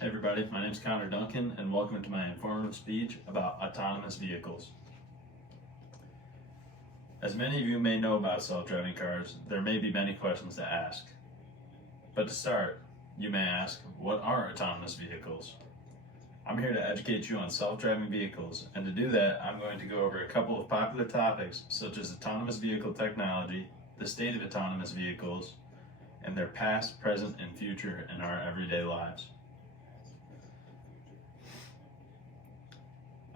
Hey everybody, my name is Connor Duncan and welcome to my informative speech about autonomous vehicles. As many of you may know about self-driving cars, there may be many questions to ask. But to start, you may ask, what are autonomous vehicles? I'm here to educate you on self-driving vehicles, and to do that, I'm going to go over a couple of popular topics such as autonomous vehicle technology, the state of autonomous vehicles, and their past, present, and future in our everyday lives.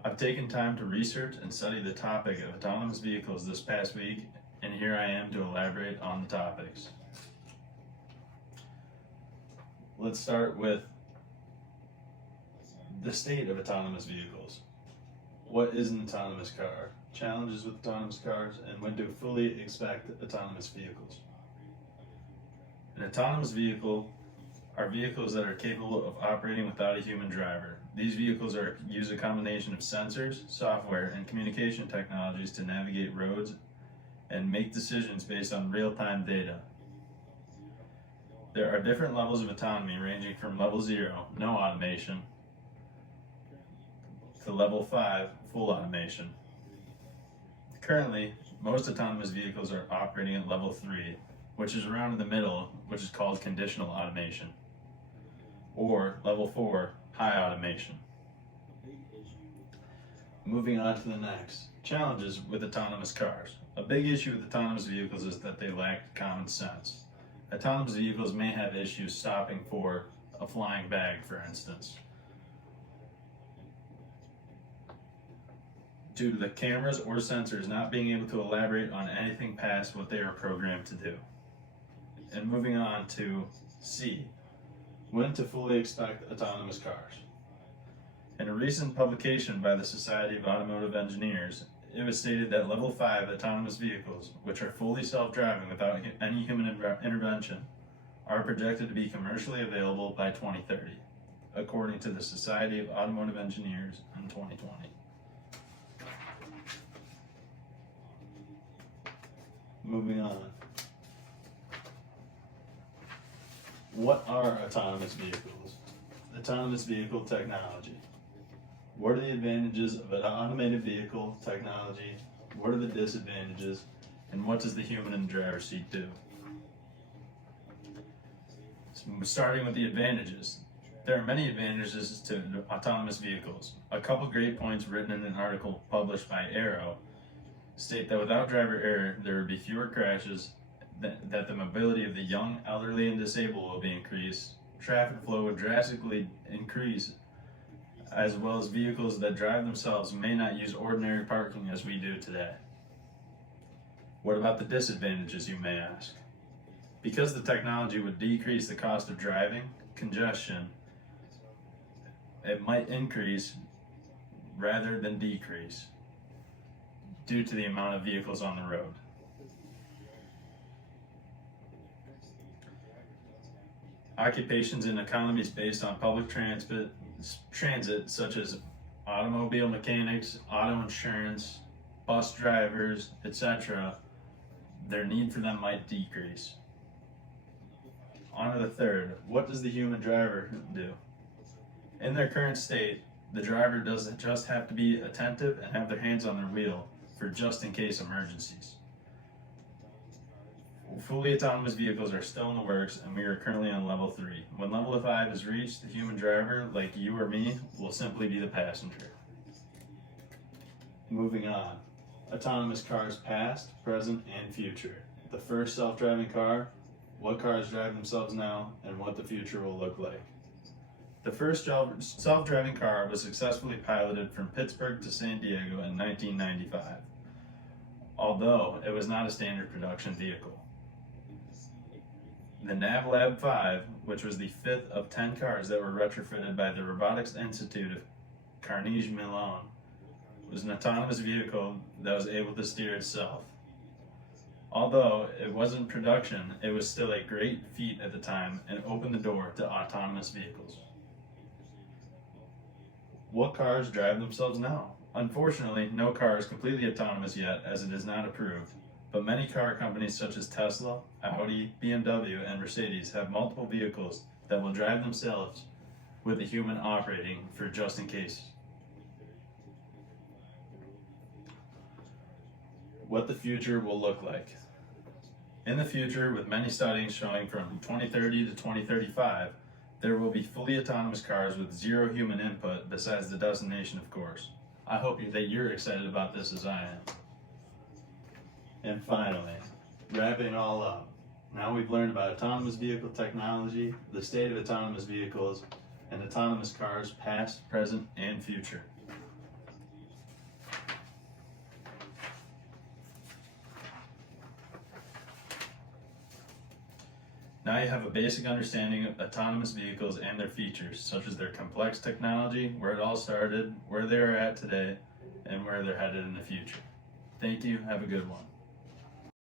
I've taken time to research and study the topic of autonomous vehicles this past week, and here I am to elaborate on the topics. Let's start with the state of autonomous vehicles. What is an autonomous car? Challenges with autonomous cars, and when to fully expect autonomous vehicles. An autonomous vehicle are vehicles that are capable of operating without a human driver. These vehicles use a combination of sensors, software, and communication technologies to navigate roads and make decisions based on real-time data. There are different levels of autonomy ranging from level 0, no automation, to level 5, full automation. Currently, most autonomous vehicles are operating at level 3, which is around in the middle, which is called conditional automation, or level 4, high automation. Moving on to the next, challenges with autonomous cars. A big issue with autonomous vehicles is that they lack common sense. Autonomous vehicles may have issues stopping for a flying bag, for instance, due to the cameras or sensors not being able to elaborate on anything past what they are programmed to do. And moving on to C, when to fully expect autonomous cars. In a recent publication by the Society of Automotive Engineers, it was stated that level 5 autonomous vehicles, which are fully self-driving without any human intervention, are projected to be commercially available by 2030, according to the Society of Automotive Engineers in 2020. Moving on. What are autonomous vehicles? Autonomous vehicle technology. What are the advantages of an automated vehicle technology? What are the disadvantages? And what does the human in the driver's seat do? So starting with the advantages. There are many advantages to autonomous vehicles. A couple great points written in an article published by Arrow state that without driver error, there would be fewer crashes, that the mobility of the young, elderly, and disabled will be increased, traffic flow would drastically increase, as well as vehicles that drive themselves may not use ordinary parking as we do today. What about the disadvantages, you may ask? Because the technology would decrease the cost of driving, congestion, it might increase rather than decrease due to the amount of vehicles on the road. Occupations and economies based on public transit such as automobile mechanics, auto insurance, bus drivers, etc., their need for them might decrease. On to the third, what does the human driver do? In their current state, the driver doesn't just have to be attentive and have their hands on their wheel for just in case emergencies. Fully autonomous vehicles are still in the works, and we are currently on level 3. When level 5 is reached, the human driver, like you or me, will simply be the passenger. Moving on. Autonomous cars past, present, and future. The first self-driving car, what cars drive themselves now, and what the future will look like. The first self-driving car was successfully piloted from Pittsburgh to San Diego in 1995, although it was not a standard production vehicle. The NavLab 5, which was the 5th of 10 cars that were retrofitted by the Robotics Institute of Carnegie Mellon, was an autonomous vehicle that was able to steer itself. Although it wasn't in production, it was still a great feat at the time and opened the door to autonomous vehicles. What cars drive themselves now? Unfortunately, no car is completely autonomous yet, as it is not approved. But many car companies such as Tesla, Audi, BMW, and Mercedes have multiple vehicles that will drive themselves with a human operating for just in case. What the future will look like. In the future, with many studies showing from 2030 to 2035, there will be fully autonomous cars with zero human input besides the destination, of course. I hope that you're excited about this as I am. And finally, wrapping it all up. Now we've learned about autonomous vehicle technology, the state of autonomous vehicles, and autonomous cars past, present, and future. Now you have a basic understanding of autonomous vehicles and their features, such as their complex technology, where it all started, where they are at today, and where they're headed in the future. Thank you. Have a good one.